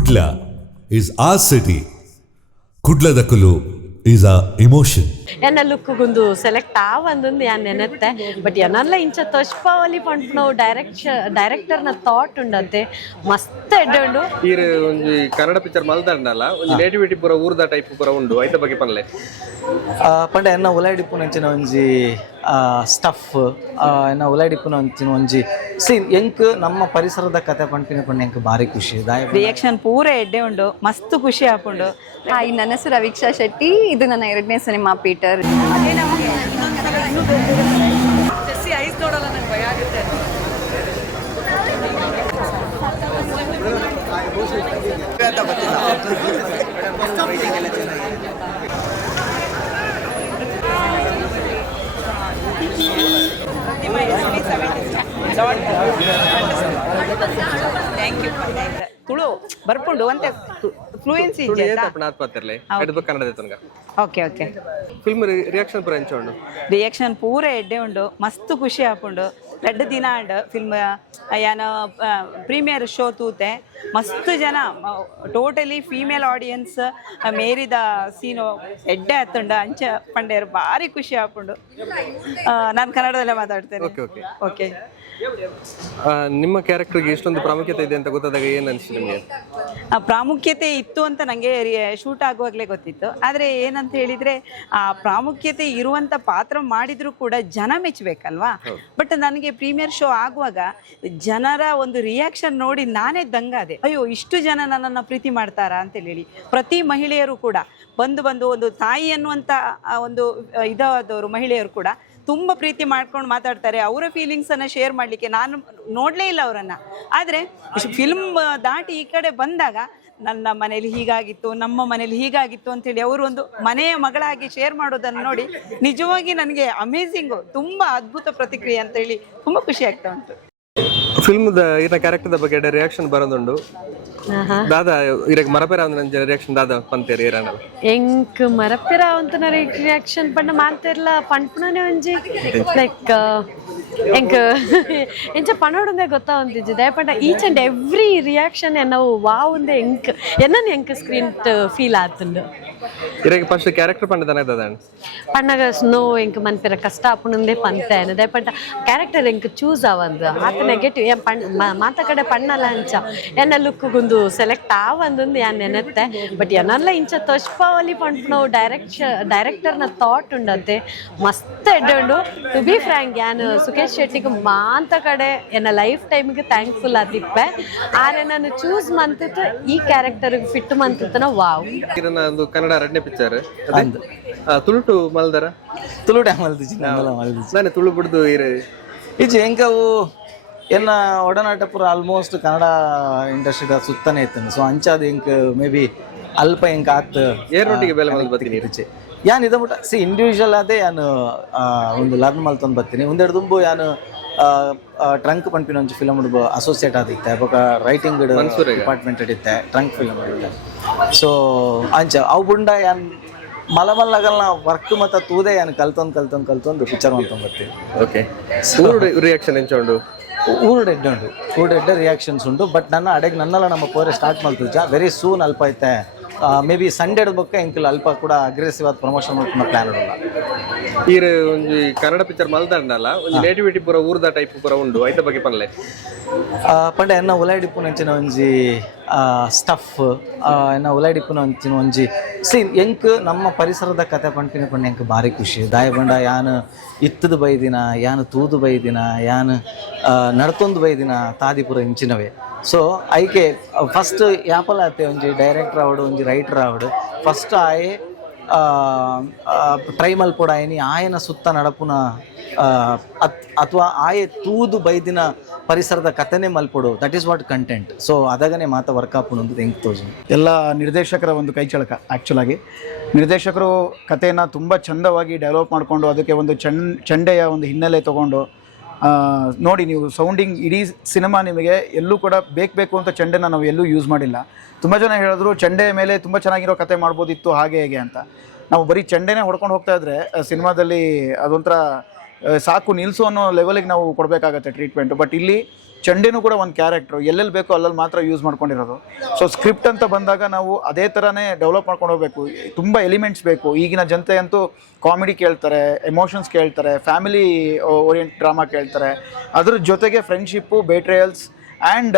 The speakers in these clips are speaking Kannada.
Kudla is our city. Kudladakulu is our emotion. ಎನ್ನ ಲುಕ್ಗುಂದು ಸೆಲೆಕ್ಟ್ ಆವಂದು ಯಾನ್ ನೆನತ್ತೆ ಬಟ್ ಎನ್ನಲ್ಲ ಇಂಚ ತೊಷ್ಪಾವಲಿ ಪಂಡ್ ನಾವು ಡೈರೆಕ್ಟರ್ನ ಥಾಟ್ ಉಂಡತ್ತೆ ಮಸ್ತ್ ಎಡ್ಡೆ ಉಂಡು ಈರ್ ಒಂಜಿ ಕನ್ನಡ ಪಿಕ್ಚರ್ ಮಲ್ದಂಡಲ್ಲ ಒಂಜಿ ನೇಟಿವಿಟಿ ಪೂರ ಊರ್ದ ಟೈಪ್ ಪೂರ ಉಂಡು ಐತ ಬಗ್ಗೆ ಪನ್ಲೆ ಪಂಡ ಎನ್ನ ಉಲಾಯ್ಡಿಪ್ಪುನ ಅಂಚಿನ ಒಂಜಿ ಸ್ಟಫ್ ಎನ್ನ ಉಲಾಯ್ಡಿಪ್ಪುನ ಅಂಚಿನ ಒಂಜಿ ಸೀನ್ ಎಂಕ್ ನಮ್ಮ ಪರಿಸರದ ಕತೆ ಪಂಪಿನ ಪಂಡ ಎಂಕ್ ಭಾರಿ ಖುಷಿ ರಿಯಾಕ್ಷನ್ ಪೂರ ಎಡ್ಡೆ ಉಂಡು ಮಸ್ತ್ ಖುಷಿ ಆಪುಂಡು. ಹಾಯ್, ನನ್ನ ಹೆಸರು ರವೀಕ್ಷಾ ಶೆಟ್ಟಿ. ಇದು ನನ್ನ 2ನೇ ಸಿನಿಮಾ ಪೀಟರ್. ತುಳು ಬರ್ಪುಂಡು ಅಂತ fluency Kannada okay okay film reaction ಪೂರ ಎಂಚ ಉಂಡು ರಿಯಾಕ್ಷನ್ ಪೂರ ಎಡ್ಡೆ ಉಂಡು ಮಸ್ತ್ ಖುಷಿ ಆಪುಂಡು. 2 ದಿನ ಆಂಡ್ ಫಿಲ್ಮ್ ಯಾನ ಪ್ರೀಮಿಯರ್ ಶೋ ತೂತೆ ಮಸ್ತ್ ಜನ ಟೋಟಲಿ ಫೀಮೇಲ್ ಆಡಿಯನ್ಸ್ ಮೇರಿದ ಸೀನು ಎಡ್ಡೆ ಆತುಂಡ ಅಂಚ ಪಂಡೇರು ಭಾರಿ ಖುಷಿ ಆಪುಂಡು. ನಾನು ಕನ್ನಡದಲ್ಲೇ ಮಾತಾಡ್ತೇನೆ. ಓಕೆ ನಿಮ್ಮ ಕ್ಯಾರೆಕ್ಟರ್ಗೆ ಎಷ್ಟೊಂದು ಪ್ರಾಮುಖ್ಯತೆ ಇದೆ ಅಂತ ಗೊತ್ತಾದಾಗ ಏನು ಅನಿಸ್ತು ನಿಮಗೆ? ಪ್ರಾಮುಖ್ಯತೆ ಇತ್ತು ಅಂತ ನನಗೆ ಶೂಟ್ ಆಗುವಾಗಲೇ ಗೊತ್ತಿತ್ತು. ಆದರೆ ಏನಂತ ಹೇಳಿದರೆ ಆ ಪ್ರಾಮುಖ್ಯತೆ ಇರುವಂಥ ಪಾತ್ರ ಮಾಡಿದರೂ ಕೂಡ ಜನ ಮೆಚ್ಚಬೇಕಲ್ವಾ. ಬಟ್ ನನಗೆ ಪ್ರೀಮಿಯರ್ ಶೋ ಆಗುವಾಗ ಜನರ ಒಂದು ರಿಯಾಕ್ಷನ್ ನೋಡಿ ನಾನೇ ದಂಗಾದೆ. ಅಯ್ಯೋ, ಇಷ್ಟು ಜನ ನನ್ನನ್ನು ಪ್ರೀತಿ ಮಾಡ್ತಾರಾ ಅಂತೇಳಿ. ಪ್ರತಿ ಮಹಿಳೆಯರು ಕೂಡ ಬಂದು ಒಂದು ತಾಯಿ ಅನ್ನುವಂಥ ಒಂದು ಇದಾದವರು ಮಹಿಳೆಯರು ಕೂಡ ತುಂಬ ಪ್ರೀತಿ ಮಾಡ್ಕೊಂಡು ಮಾತಾಡ್ತಾರೆ. ಅವರ ಫೀಲಿಂಗ್ಸನ್ನು ಶೇರ್ ಮಾಡಲಿಕ್ಕೆ ನಾನು ನೋಡಲೇ ಇಲ್ಲ ಅವರನ್ನು. ಆದರೆ ಫಿಲ್ಮ್ ದಾಟಿ ಈ ಕಡೆ ಬಂದಾಗ ನನ್ನ ಮನೇಲಿ ಹೀಗಾಗಿತ್ತು, ನಮ್ಮ ಮನೇಲಿ ಹೀಗಾಗಿತ್ತು ಅಂತೇಳಿ ಅವರು ಒಂದು ಮನೆಯ ಮಗಳಾಗಿ ಶೇರ್ ಮಾಡೋದನ್ನು ನೋಡಿ ನಿಜವಾಗಿ ನನಗೆ ಅಮೇಝಿಂಗು, ತುಂಬ ಅದ್ಭುತ ಪ್ರತಿಕ್ರಿಯೆ ಅಂತೇಳಿ ತುಂಬ ಖುಷಿ ಆಗ್ತಾ ಉಂಟು. ಫಿಲ್ಮ್ದ ಈತ ಕ್ಯಾರೆಕ್ಟರ್ ಬಗ್ಗೆ ರಿಯಾಕ್ಷನ್ ಬರೋದುಂಡು ದಾದಾ ಇರಕ್ ಮರಪೆರ ಒಂದು ರಿಯಾಕ್ಷನ್ ದಾದಾ ಪಂತೇರಿ ಏರನಲ್ಲ ಎಂಕ್ ಮರಪೆರ ಅಂತ ರಿಯಾಕ್ಷನ್ ಪಂಡ ಮಾಂತಿರ್ಲ ಪಂಡ್ಪುಣನೆ ಒಂಜಿ ಲೈಕ್ ಎಂಕ್ ಎಂಚ ಪನೋಡುಂದೆ ಗೊತ್ತಾ ಒಂದಿಜ್ಜಿ ದಯಪಂಡ ಈಚ್ ಅಂಡ್ ಎವ್ರಿ ರಿಯಾಕ್ಷನ್ ನಾವು ವಾವ್ ಉಂದೆ ಎಂಕ್ ಎನ್ನನ್ ಎಂಕ್ ಸ್ಕ್ರೀನ್ ಫೀಲ್ ಆತುಂಡು. ಇರಕ್ ಫಸ್ಟ್ ಕ್ಯಾರೆಕ್ಟರ್ ಪಂಡದನ ದಾದಾ ಪಣ್ಣಗ ಸ್ನೋ ಎಂಕ್ ಮನ್ಪೆರ ಕಷ್ಟ ಆಪುಣಂದೆ ಪಂತೇನೆ ದಯಪಂಡ ಕ್ಯಾರೆಕ್ಟರ್ ಎಂಕ್ ಚೂಸ್ ಆವಂದು ಆತ ನೆಗೆಟಿವ್ ಏನ್ ಮಾತ ಕಡೆ ಪಣ್ಣಲ್ಲ ಅಂಚ ಎನ್ನ ಲುಕ್ಗುಂದು ಸೆಲೆಕ್ಟ್ ಆವಂದು ಯಾನ್ ನೆನತ್ತೆ ಬಟ್ ಎನ್ನಲ್ಲ ಇಂಚ ತೊಷ್ಪಾವಲಿ ಪಂಡ್ ನಾವು ಡೈರೆಕ್ಟರ್ನ ಥಾಟ್ ಉಂಡತ್ತೆ ಮಸ್ತ್ ಎಡ್ಡೆ ಉಂಡು. ಟು ಬಿ ಫ್ರ್ಯಾಂಕ್ ಯಾನ್ ಸುಖೇಶ್ ಶೆಟ್ಟಿಗೆ ಮಾಂತ ಕಡೆ ಎನ್ನ ಲೈಫ್ ಟೈಮ್ಗೆ ಥ್ಯಾಂಕ್ಫುಲ್ ಆದಿಪ್ಪೆ. ಆರೆ ನಾನು ಚೂಸ್ ಮಂತಿತ್ತು ಈ ಕ್ಯಾರೆಕ್ಟರ್ಗೆ ಫಿಟ್ ಮಂತಿತ್ತನ ವಾವ್. ಒಂದು ಕನ್ನಡ 2ನೇ ಪಿಕ್ಚರ್ ತುಳುಟು ಮಲ್ದರ ತುಳು ಟೈಮ್ ಮಲ್ದಿಜಿ ನಾನು ತುಳು ಬಿಡ್ದು ಈಜಿ ಹೆಂಗವು ಎನ್ನ ಒಡನಾಟ ಪೂರ ಆಲ್ಮೋಸ್ಟ್ ಕನ್ನಡ ಇಂಡಸ್ಟ್ರಿದ ಸುತ್ತನೇ ಇತ್ತು. ಸೊ ಅಂಚಾದ ಎಂಕ್ ಮೇ ಬಿ ಅಲ್ಪ ಎಂಕ್ ಆತ್ ಏರೊಟ್ಟಿಗೆ ಬೆಲೆ ಮಲ್ದು ಬರ್ತೀನಿ ರುಚಿ ಯಾನ್ ಇದ ಮುಟ ಸಿ ಇಂಡಿವಿಜುವಲ್ ಅದೇ ಯಾನು ಒಂದು ಲರ್ನ್ ಮಲ್ತೊಂದು ಬರ್ತೀನಿ. ಒಂದೆರಡು ತುಂಬು ಯಾನು ಟ್ರಂಕ್ ಪಂಪಿನ ಒಂಚು ಫಿಲಮ್ ಅಸೋಸಿಯೇಟ್ ಆದಿತ್ತೆ ಬೊಕ ರೈಟಿಂಗ್ ಡಿಪಾರ್ಟ್ಮೆಂಟ್ ಇಡಿತ್ತೆ ಟ್ರಂಕ್ ಫಿಲಮ್ ಇಡಿತ್ತೆ. ಸೊ ಅಂಚ ಅವು ಬುಂಡ ಯಾನ್ ಮಲಮಲ್ಲಗಲ್ನ ವರ್ಕ್ ಮತ್ತು ತೂದೆ ಯಾನು ಕಲ್ತೊಂದು ಪಿಕ್ಚರ್ ಮಾಡ್ಕೊಂಡು ಬರ್ತೀವಿ. ಓಕೆ ರಿಯಾಕ್ಷನ್ ಎಂಚ ಉಂಡು? ಊರುಡ್ ಎಡ್ಡೆ ರಿಯಾಕ್ಷನ್ಸ್ ಉಂಟು. ಬಟ್ ನನ್ನ ಅಡೆಗೆ ನನ್ನಲ್ಲ ನಮ್ಮ ಪೋರೆ ಸ್ಟಾರ್ಟ್ ಮಾಡ್ತಿದ್ದ ವೆರಿ ಸೂನ್ ಅಲ್ಪ ಐತೆ ಮೇ ಬಿ ಸಂಡೇ ಬೊಕ್ಕ ಎಂಕಲ್ ಅಲ್ಪ ಕೂಡ ಅಗ್ರೆಸಿವ್ ಆದ ಪ್ರಮೋಷನ್ ಮಾಡ್ಕೊಂಡು ಪ್ಲಾನ್ ಇಡಲ್ಲ. ಈರ್ ಒಂಜಿ ಕನ್ನಡ ಪಿಕ್ಚರ್ ಮಲ್ದಂಡಲ್ಲ ಒಂಜಿ ನೇಟಿವಿಟಿ ಪೂರ ಊರ್ದ ಟೈಪ್ ಪೂರ ಉಂಡು ಐತ ಬಗ್ಗೆ ಪನ್ಲೆ ಪಂಡ ಎನ್ನ ಉಲಾಯ್ಡಿಪ್ಪುನ ಅಂಚಿನ ಒಂಜಿ ಸ್ಟಫ್ ಎನ್ನ ಉಲಾಯ್ಡಿಪ್ಪುನ ಅಂಚಿನ ಒಂಜಿ ಸೀನ್ ಎಂಕ್ ನಮ್ಮ ಪರಿಸರದ ಕತೆ ಪಂಪಿನ ಪಂಡ ಎಂಕ್ ಭಾರಿ ಖುಷಿ. ದಾಯ ಬಂಡ ಯಾನ್ ಇತ್ತದ ಬೈದಿನ ಯಾನ್ ತೂದು ಬೈದಿನ ಯಾನ್ ನಡ್ತೊಂದು ಬೈದಿನ ತಾದಿಪುರ ಇಂಚಿನವೇ. ಸೊ ಐಕೆ ಫಸ್ಟ್ ಯಾಪಲ ಆತೆ ಒಂಜಿ ಡೈರೆಕ್ಟರ್ ಆವಡು ಒಂಜಿ ರೈಟರ್ ಆವಡು ಫಸ್ಟ್ ಆಯೆ ಟ್ರೈ ಮಲ್ಪೋಡ ಆಯ್ನಿ ಆಯನ ಸುತ್ತ ನಡಪುನ ಅಥವಾ ಆಯೆ ತೂದು ಬೈದಿನ ಪರಿಸರದ ಕಥೆನೇ ಮಲ್ಪೊಡು. That is what content. So ಅದಾಗನೇ ಮಾತ ವರ್ಕ್ ಆಪುಣಂದು ಹೆಂಗೆ ತೋಜು ಎಲ್ಲ ನಿರ್ದೇಶಕರ ಒಂದು ಕೈಚಳಕ. ಆ್ಯಕ್ಚುಲಾಗಿ ನಿರ್ದೇಶಕರು ಕಥೆಯನ್ನು ತುಂಬ ಚಂದವಾಗಿ ಡೆವಲಪ್ ಮಾಡಿಕೊಂಡು ಅದಕ್ಕೆ ಒಂದು ಚಂಡೆಯ ಒಂದು ಹಿನ್ನೆಲೆ ತೊಗೊಂಡು ನೋಡಿ ನೀವು ಸೌಂಡಿಂಗ್ ಇಡೀ ಸಿನಿಮಾ ನಿಮಗೆ ಎಲ್ಲೂ ಕೂಡ ಬೇಕು ಅಂತ ಚೆಂಡೆನ ನಾವು ಎಲ್ಲೂ ಯೂಸ್ ಮಾಡಿಲ್ಲ. ತುಂಬ ಜನ ಹೇಳಿದ್ರು ಚೆಂಡೆ ಮೇಲೆ ತುಂಬ ಚೆನ್ನಾಗಿರೋ ಕತೆ ಮಾಡ್ಬೋದಿತ್ತು ಹಾಗೆ ಹೇಗೆ ಅಂತ. ನಾವು ಬರೀ ಚೆಂಡೆನೇ ಹೊಡ್ಕೊಂಡು ಹೋಗ್ತಾ ಇದ್ರೆ ಸಿನಿಮಾದಲ್ಲಿ ಅದೊಂಥರ ಸಾಕು ನಿಲ್ಲಿಸು ಅನ್ನೋ ಲೆವೆಲಿಗೆ ನಾವು ಕೊಡಬೇಕಾಗತ್ತೆ ಟ್ರೀಟ್ಮೆಂಟು. ಬಟ್ ಇಲ್ಲಿ ಚಂಡೆನೂ ಕೂಡ ಒಂದು ಕ್ಯಾರೆಕ್ಟ್ರು, ಎಲ್ಲೆಲ್ಲಿ ಬೇಕೋ ಅಲ್ಲಲ್ಲಿ ಮಾತ್ರ ಯೂಸ್ ಮಾಡ್ಕೊಂಡಿರೋದು. ಸೊ ಸ್ಕ್ರಿಪ್ಟ್ ಅಂತ ಬಂದಾಗ ನಾವು ಅದೇ ಥರನೇ ಡೆವಲಪ್ ಮಾಡ್ಕೊಂಡು ಹೋಗಬೇಕು. ತುಂಬ ಎಲಿಮೆಂಟ್ಸ್ ಬೇಕು. ಈಗಿನ ಜನತೆ ಅಂತೂ ಕಾಮಿಡಿ ಕೇಳ್ತಾರೆ, ಎಮೋಷನ್ಸ್ ಕೇಳ್ತಾರೆ, ಫ್ಯಾಮಿಲಿ ಓರಿಯೆಂಟ್ ಡ್ರಾಮಾ ಕೇಳ್ತಾರೆ, ಅದ್ರ ಜೊತೆಗೆ ಫ್ರೆಂಡ್ಶಿಪ್ಪು, ಬೇಟ್ರೇಯಲ್ಸ್ ಆ್ಯಂಡ್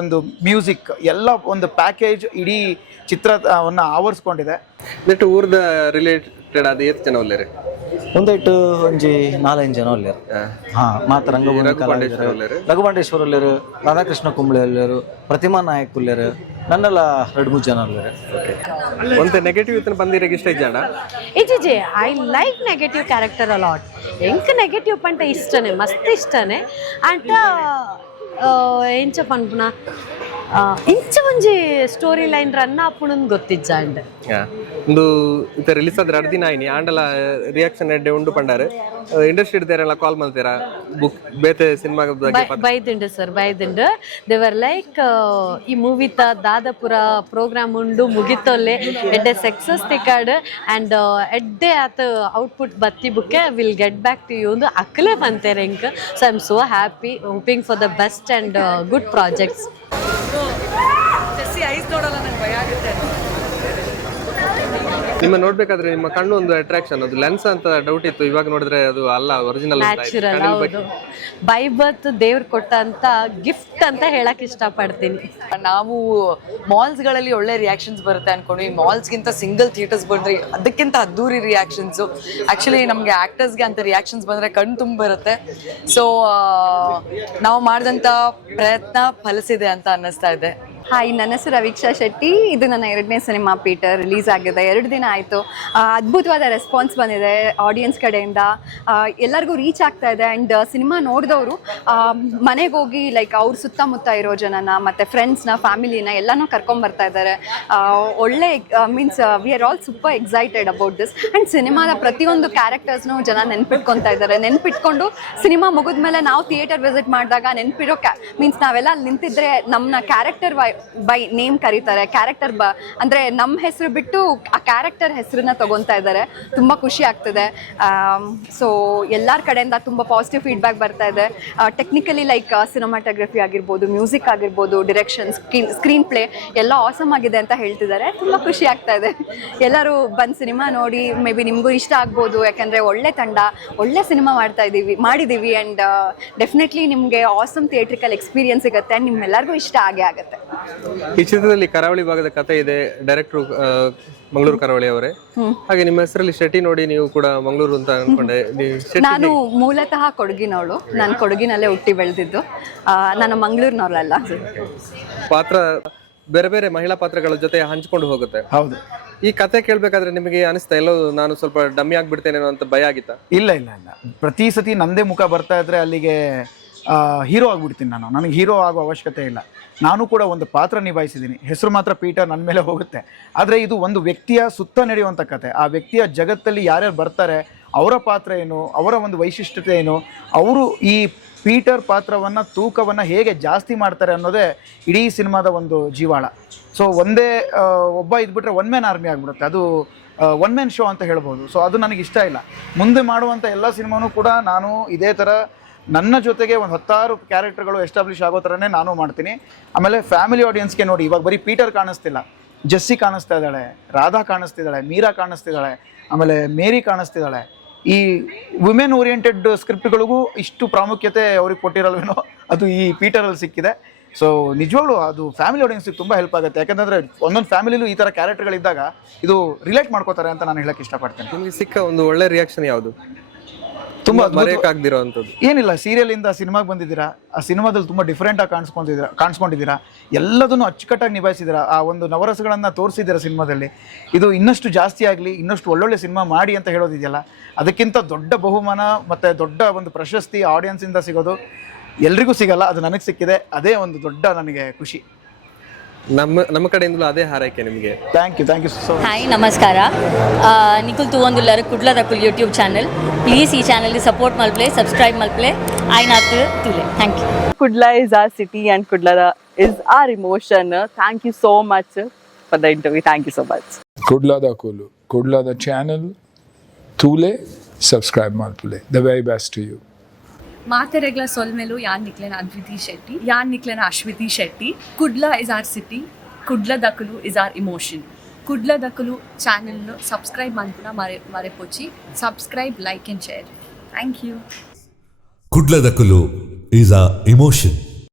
ಒಂದು ಮ್ಯೂಸಿಕ್ ಎಲ್ಲ ಒಂದು ಪ್ಯಾಕೇಜ್ ಇಡೀ ಚಿತ್ರವನ್ನು ಆವರಿಸ್ಕೊಂಡಿದೆ. ನೆಟ್ಟು ಊರ್ದ ರಿಲೇಟೆಡ್ ಅದು ಎಷ್ಟು ಜನ ಒಳ್ಳೆರಿ? ಒಂದೈಟು ಒಂಜಿ 4-5 ಜನ ಒಲ್ಲೆರು. ಹಾಂ, ಮಾತ್ರ ರಂಗಭೂಮಿ ಕಲಾವಿದರು ರಘುಬಂಡೇಶ್ವರ ಒಲ್ಲೆರು, ರಾಧಾಕೃಷ್ಣ ಕುಂಬ್ಳೆ ಒಲ್ಲೆರು, ಪ್ರತಿಮಾ ನಾಯಕ್ ಒಲ್ಲೆರು, ನನ್ನೆಲ್ಲ 2-3 ಜನ ಒಲ್ಲೆರು. ಒಂದು ನೆಗೆಟಿವ್ ಇತ್ತು ಬಂದಿರಕ್ಕೆ ಇಷ್ಟ ಜನ ಇಜಿಜೆ I like negative character a lot. ಎಂಕ್ ನೆಗೆಟಿವ್ ಪಂಟ ಇಷ್ಟನೇ, ಮಸ್ತ್ ಇಷ್ಟನೇ. ಅಂಟ ಎಂಚ ಪನ್ಪುನ ಇಂಚ ಒಂಜಿ ಸ್ಟೋರಿ ಲೈನ್ ರನ್ ಆಪುಣನ್ ಗೊತ್ತಿಜ್ಜ ಅಂಡ್ ಒಂದು ಇತ ರಿಲೀಸ್ ಆದ್ರೆ 2 ದಿನ ಆಯ್ನಿ ಆಂಡಲ ರಿಯಾಕ್ಷನ್ ಎಡ್ಡೆ ಉಂಡು ಪಂಡಾರೆ ಇಂಡಸ್ಟ್ರಿ ಇಡ್ತಾರೆಲ್ಲ ಕಾಲ್ ಮಾಡ್ತೀರಾ ಬುಕ್ ಬೇತೆ ಸಿನಿಮಾ ಬೈದಿಂಡು ಸರ್, ಬೈದಿಂಡು. ದೇವರ್ ಲೈಕ್ ಈ ಮೂವಿತ ದಾದಾಪುರ ಪ್ರೋಗ್ರಾಮ್ ಉಂಡು ಮುಗಿತೊಲ್ಲೆ ಎಡ್ಡೆ ಸಕ್ಸಸ್ ತಿಕ್ಕಾಡ್ ಆ್ಯಂಡ್ ಎಡ್ಡೆ ಆತ ಔಟ್ಪುಟ್ ಬತ್ತಿ ಬುಕ್ಕೆ will get back to you ಒಂದು ಅಕ್ಕಲೇ ಬಂತೇರೆ ಇಂಕ್. So I am so happy, hoping for the best and good projects. ನಿಮ್ಮ ನೋಡ್ಬೇಕಾದ್ರೆ ನಿಮ್ಮ ಕಣ್ಣು ಒಂದು ಅಟ್ರಾಕ್ಷನ್, ಅದು ಲೆನ್ಸ್ ಅಂತ ಡೌಟ್ ಇತ್ತು, ಇವಾಗ ನೋಡಿದ್ರೆ ಅದು ಅಲ್ಲ, ಒರಿಜಿನಲ್ ನ್ಯಾಚುರಲ್. ಹೌದು, ಬೈ ಬರ್ತ್ ದೇವ್ರು ಕೊಟ್ಟ ಅಂತ ಗಿಫ್ಟ್ ಅಂತ ಹೇಳಕ್ ಇಷ್ಟಪಡ್ತೀನಿ. ನಾವು ಮಾಲ್ಸ್ಗಳಲ್ಲಿ ಒಳ್ಳೆ ರಿಯಾಕ್ಷನ್ಸ್ ಬರುತ್ತೆ ಅನ್ಕೊಂಡ್ವಿ. ಮಾಲ್ಸ್ಗಿಂತ ಸಿಂಗಲ್ ಥಿಯೇಟರ್ಸ್ ಬಂದ್ರೆ ಅದಕ್ಕಿಂತ ಅದ್ದೂರಿ ರಿಯಾಕ್ಷನ್ಸು. ಆ್ಯಕ್ಚುಲಿ ನಮಗೆ ಆ್ಯಕ್ಟರ್ಸ್ಗೆ ಅಂತ ರಿಯಾಕ್ಷನ್ಸ್ ಬಂದರೆ ಕಣ್ಣು ತುಂಬ ಬರುತ್ತೆ. ಸೊ ನಾವು ಮಾಡಿದಂಥ ಪ್ರಯತ್ನ ಫಲಿಸಿದೆ ಅಂತ ಅನ್ನಿಸ್ತಾ ಇದೆ. ಹಾಯ್, ನನ್ನ ಹೆಸರು ರವೀಕ್ಷಾ ಶೆಟ್ಟಿ. ಇದು ನನ್ನ 2ನೇ ಸಿನಿಮಾ ಪೀಟರ್. ರಿಲೀಸ್ ಆಗಿದೆ 2 ದಿನ ಆಯಿತು. ಅದ್ಭುತವಾದ ರೆಸ್ಪಾನ್ಸ್ ಬಂದಿದೆ ಆಡಿಯನ್ಸ್ ಕಡೆಯಿಂದ, ಎಲ್ಲರಿಗೂ ರೀಚ್ ಆಗ್ತಾ ಇದೆ. ಆ್ಯಂಡ್ ಸಿನಿಮಾ ನೋಡಿದವರು ಮನೆಗೆ ಹೋಗಿ ಲೈಕ್ ಅವ್ರ ಸುತ್ತಮುತ್ತ ಇರೋ ಜನನ ಮತ್ತು ಫ್ರೆಂಡ್ಸ್ನ, ಫ್ಯಾಮಿಲಿನ ಎಲ್ಲನೂ ಕರ್ಕೊಂಬರ್ತಾ ಇದ್ದಾರೆ. ಒಳ್ಳೆ means we are all super excited about this. And ಸಿನಿಮಾದ ಪ್ರತಿಯೊಂದು ಕ್ಯಾರೆಕ್ಟರ್ಸ್ನೂ ಜನ ನೆನ್ಪಿಟ್ಕೊತಾ ಇದ್ದಾರೆ. ನೆನ್ಪಿಟ್ಕೊಂಡು ಸಿನಿಮಾ ಮುಗಿದ್ಮೇಲೆ ನಾವು ಥಿಯೇಟರ್ ವಿಸಿಟ್ ಮಾಡಿದಾಗ ನೆನ್ಪಿರೋ ಮೀನ್ಸ್ ನಾವೆಲ್ಲ ಅಲ್ಲಿ ನಿಂತಿದ್ರೆ ನಮ್ಮನ್ನ ಕ್ಯಾರೆಕ್ಟರ್ ಬೈ ನೇಮ್ ಕರೀತಾರೆ. ಕ್ಯಾರೆಕ್ಟರ್ ಅಂದರೆ ನಮ್ಮ ಹೆಸರು ಬಿಟ್ಟು ಆ ಕ್ಯಾರೆಕ್ಟರ್ ಹೆಸರನ್ನ ತಗೊತಾ ಇದ್ದಾರೆ. ತುಂಬ ಖುಷಿ ಆಗ್ತಿದೆ. ಸೊ ಎಲ್ಲರ ಕಡೆಯಿಂದ ತುಂಬ ಪಾಸಿಟಿವ್ ಫೀಡ್ಬ್ಯಾಕ್ ಬರ್ತಾ ಇದೆ. ಟೆಕ್ನಿಕಲಿ ಲೈಕ್ ಸಿನಿಮಾಟೋಗ್ರಫಿ ಆಗಿರ್ಬೋದು, ಮ್ಯೂಸಿಕ್ ಆಗಿರ್ಬೋದು, ಡಿರೆಕ್ಷನ್, ಸ್ಕ್ರೀನ್ ಪ್ಲೇ ಎಲ್ಲ ಆಸಮ್ ಆಗಿದೆ ಅಂತ ಹೇಳ್ತಿದ್ದಾರೆ. ತುಂಬ ಖುಷಿ ಆಗ್ತಾ ಇದೆ. ಎಲ್ಲರೂ ಬಂದು ಸಿನಿಮಾ ನೋಡಿ, ಮೇ ಬಿ ನಿಮಗೂ ಇಷ್ಟ ಆಗ್ಬೋದು. ಯಾಕಂದರೆ ಒಳ್ಳೆ ತಂಡ, ಒಳ್ಳೆ ಸಿನಿಮಾ ಮಾಡಿದ್ದೀವಿ. ಆ್ಯಂಡ್ ಡೆಫಿನೆಟ್ಲಿ ನಿಮಗೆ ಆಸಮ್ ಥಿಯೇಟ್ರಿಕಲ್ ಎಕ್ಸ್ಪೀರಿಯನ್ಸ್ ಸಿಗುತ್ತೆ. ಆ್ಯಂಡ್ ನಿಮ್ಮೆಲ್ಲರಿಗೂ ಇಷ್ಟ ಆಗುತ್ತೆ. ಈ ಚಿತ್ರದಲ್ಲಿ ಕರಾವಳಿ ಭಾಗದ ಕಥೆ ಇದೆ. ಡೈರೆಕ್ಟ್ರು ಮಂಗಳೂರು ಕರಾವಳಿ ಅವರೇ. ಹಾಗೆ ನಿಮ್ಮ ಹೆಸರಲ್ಲಿ ಶೆಟ್ಟಿ ನೋಡಿ ನೀವು ಕೂಡ ಮಂಗಳೂರು ಅಂತ ಅನ್ಕೊಂಡೆ. ನಾನು ಮೂಲತಃ ಕೊಡಗಿನವಳು. ನಾನು ಕೊಡಗಿನಲ್ಲೇ ಹುಟ್ಟಿ ಬೆಳೆದಿದ್ದು. ನಾನು ಮಂಗಳೂರಿನವಳಲ್ಲ. ಪಾತ್ರ ಬೇರೆ ಬೇರೆ ಮಹಿಳಾ ಪಾತ್ರಗಳ ಜೊತೆ ಹಂಚ್ಕೊಂಡು ಹೋಗುತ್ತೆ. ಹೌದು. ಈ ಕತೆ ಕೇಳ್ಬೇಕಾದ್ರೆ ನಿಮಗೆ ಅನಿಸ್ತಾ ಎಲ್ಲೋ ನಾನು ಸ್ವಲ್ಪ ಡಮ್ಮಿ ಆಗ್ಬಿಡ್ತೇನೆ ಅಂತ ಭಯ ಆಗಿತ್ತಾ? ಇಲ್ಲ, ಪ್ರತಿ ಸತಿ ನಂದೇ ಮುಖ ಬರ್ತಾ ಇದ್ರೆ ಅಲ್ಲಿಗೆ ಹೀರೋ ಆಗ್ಬಿಡ್ತೀನಿ ನಾನು. ನನಗೆ ಹೀರೋ ಆಗೋ ಅವಶ್ಯಕತೆ ಇಲ್ಲ. ನಾನು ಕೂಡ ಒಂದು ಪಾತ್ರ ನಿಭಾಯಿಸಿದ್ದೀನಿ. ಹೆಸರು ಮಾತ್ರ ಪೀಟರ್ ನನ್ನ ಮೇಲೆ ಹೋಗುತ್ತೆ. ಆದರೆ ಇದು ಒಂದು ವ್ಯಕ್ತಿಯ ಸುತ್ತ ನಡೆಯುವಂಥ ಕತೆ. ಆ ವ್ಯಕ್ತಿಯ ಜಗತ್ತಲ್ಲಿ ಯಾರ್ಯಾರು ಬರ್ತಾರೆ, ಅವರ ಪಾತ್ರ ಏನು, ಅವರ ಒಂದು ವೈಶಿಷ್ಟ್ಯತೆ ಏನು, ಅವರು ಈ ಪೀಟರ್ ಪಾತ್ರವನ್ನು, ತೂಕವನ್ನು ಹೇಗೆ ಜಾಸ್ತಿ ಮಾಡ್ತಾರೆ ಅನ್ನೋದೇ ಇಡೀ ಸಿನಿಮಾದ ಒಂದು ಜೀವಾಳ. ಸೊ ಒಂದೇ ಒಬ್ಬ ಇದ್ಬಿಟ್ರೆ ಒನ್ ಮ್ಯಾನ್ ಆರ್ಮಿ ಆಗಿಬಿಡುತ್ತೆ. ಅದು ಒನ್ ಮ್ಯಾನ್ ಶೋ ಅಂತ ಹೇಳ್ಬೋದು. ಸೊ ಅದು ನನಗೆ ಇಷ್ಟ ಇಲ್ಲ. ಮುಂದೆ ಮಾಡುವಂಥ ಎಲ್ಲ ಸಿನಿಮಾನೂ ಕೂಡ ನಾನು ಇದೇ ಥರ ನನ್ನ ಜೊತೆಗೆ ಒಂದು 10 ಕ್ಯಾರೆಕ್ಟರ್ಗಳು ಎಸ್ಟಾಬ್ಲಿಷ್ ಆಗೋ ಥರನೇ ನಾನು ಮಾಡ್ತೀನಿ. ಆಮೇಲೆ ಫ್ಯಾಮಿಲಿ ಆಡಿಯನ್ಸ್ಗೆ ನೋಡಿ, ಇವಾಗ ಬರೀ ಪೀಟರ್ ಕಾಣಿಸ್ತಿಲ್ಲ, ಜೆಸ್ಸಿ ಕಾಣಿಸ್ತಾ ಇದ್ದಾಳೆ, ರಾಧಾ ಕಾಣಿಸ್ತಿದ್ದಾಳೆ, ಮೀರಾ ಕಾಣಿಸ್ತಿದ್ದಾಳೆ, ಆಮೇಲೆ ಮೇರಿ ಕಾಣಿಸ್ತಿದ್ದಾಳೆ. ಈ ವುಮೆನ್ ಓರಿಯೆಂಟೆಡ್ ಸ್ಕ್ರಿಪ್ಟ್ಗಳಿಗೂ ಇಷ್ಟು ಪ್ರಾಮುಖ್ಯತೆ ಅವ್ರಿಗೆ ಕೊಟ್ಟಿರಲ್ವೇನೋ, ಅದು ಈ ಪೀಟರಲ್ಲಿ ಸಿಕ್ಕಿದೆ. ಸೊ ನಿಜವಾಗ್ಲೂ ಅದು ಫ್ಯಾಮಿಲಿ ಆಡಿಯನ್ಸ್ಗೆ ತುಂಬ ಹೆಲ್ಪ್ ಆಗುತ್ತೆ. ಯಾಕಂದರೆ ಒಂದೊಂದು ಫ್ಯಾಮಿಲಿಲೂ ಈ ಥರ ಕ್ಯಾರೆಕ್ಟರ್ಗಳಿದ್ದಾಗ ಇದು ರಿಲೇಟ್ ಮಾಡ್ಕೋತಾರೆ ಅಂತ ನಾನು ಹೇಳಕ್ಕೆ ಇಷ್ಟಪಡ್ತೇನೆ. ನಿಮಗೆ ಸಿಕ್ಕ ಒಂದು ಒಳ್ಳೆ ರಿಯಾಕ್ಷನ್ ಯಾವುದು? ತುಂಬ ಮರೆಯಕ್ಕಾಗದಿರೋ ಅಂಥದ್ದು ಏನಿಲ್ಲ. ಸೀರಿಯಲಿಂದ ಸಿನಿಮಾಗೆ ಬಂದಿದ್ದೀರಾ, ಆ ಸಿನಿಮಾದಲ್ಲಿ ತುಂಬ ಡಿಫ್ರೆಂಟಾಗಿ ಕಾಣಿಸ್ಕೊಂಡಿದ್ದೀರಾ, ಎಲ್ಲದನ್ನು ಅಚ್ಚುಕಟ್ಟಾಗಿ ನಿಭಾಯಿಸಿದ್ದೀರಾ, ಆ ಒಂದು ನವರಸಗಳನ್ನು ತೋರಿಸಿದ್ದೀರಾ ಸಿನಿಮಾದಲ್ಲಿ. ಇದು ಇನ್ನಷ್ಟು ಜಾಸ್ತಿ ಆಗಲಿ, ಇನ್ನಷ್ಟು ಒಳ್ಳೊಳ್ಳೆ ಸಿನಿಮಾ ಮಾಡಿ ಅಂತ ಹೇಳೋದಿದೆಯಲ್ಲ, ಅದಕ್ಕಿಂತ ದೊಡ್ಡ ಬಹುಮಾನ ಮತ್ತು ದೊಡ್ಡ ಒಂದು ಪ್ರಶಸ್ತಿ ಆಡಿಯನ್ಸಿಂದ ಸಿಗೋದು ಎಲ್ರಿಗೂ ಸಿಗಲ್ಲ. ಅದು ನನಗೆ ಸಿಕ್ಕಿದೆ. ಅದೇ ಒಂದು ದೊಡ್ಡ ನನಗೆ ಖುಷಿ. ನಮ್ಮ ಕಡೆಯಿಂದಲೂ ಅದೇ ಹಾರೈಕೆ ನಿಮಗೆ. Thank you so much. Hi, ನಮಸ್ಕಾರ. ನಿಖುಲ್ ತೂವೊಂದುಲ್ಲಾರು ಕುಡ್ಲ ದಕ್ಕುಲ್ ಯೂಟ್ಯೂಬ್ ಚಾನಲ್. ಪ್ಲೀಸ್ ಈ ಚಾನಲ್ಗೆ ಸಪೋರ್ಟ್ ಮಲ್ಪ್ಲೆ, ಸಬ್ಸ್ಕ್ರೈಬ್ ಮಲ್ಪ್ಲೆ, ಆಯ್ನಾತ್ ತುಲೆ. Thank you. Kudla is our city and Kudla is our emotion. Thank you so much for the interview. Thank you so much. Kudla da Kulu, Kudla da channel, Tule, subscribe Malpule. The very best to you. ಮಾತೆರೆಗ್ಲ ಸೊಲ್ಮೆಲು ಯಾನ್ ನಿಕ್ಲೆನ ಅದ್ವಿತಿ ಶೆಟ್ಟಿ, ಯಾನ್ ನಿಕ್ಲೆನ Ashwiti Shetty. Kudla is our city, Kudla ದಕುಲು ಇಸ್ ಆರ್ ಇಮೋಷನ್. ಕುಡ್ಲ ದಕುಲು ಚಾನೆಲ್ ಸಬ್ಸ್ಕ್ರೈಬ್ ಮಾಡ್ಪುನ ಮರೆಪೊಚ್ಚಿ. Subscribe, like and share. Thank you. ಕುಡ್ಲದಕುಲು ಈಸ್ ಅ ಇಮೋಷನ್.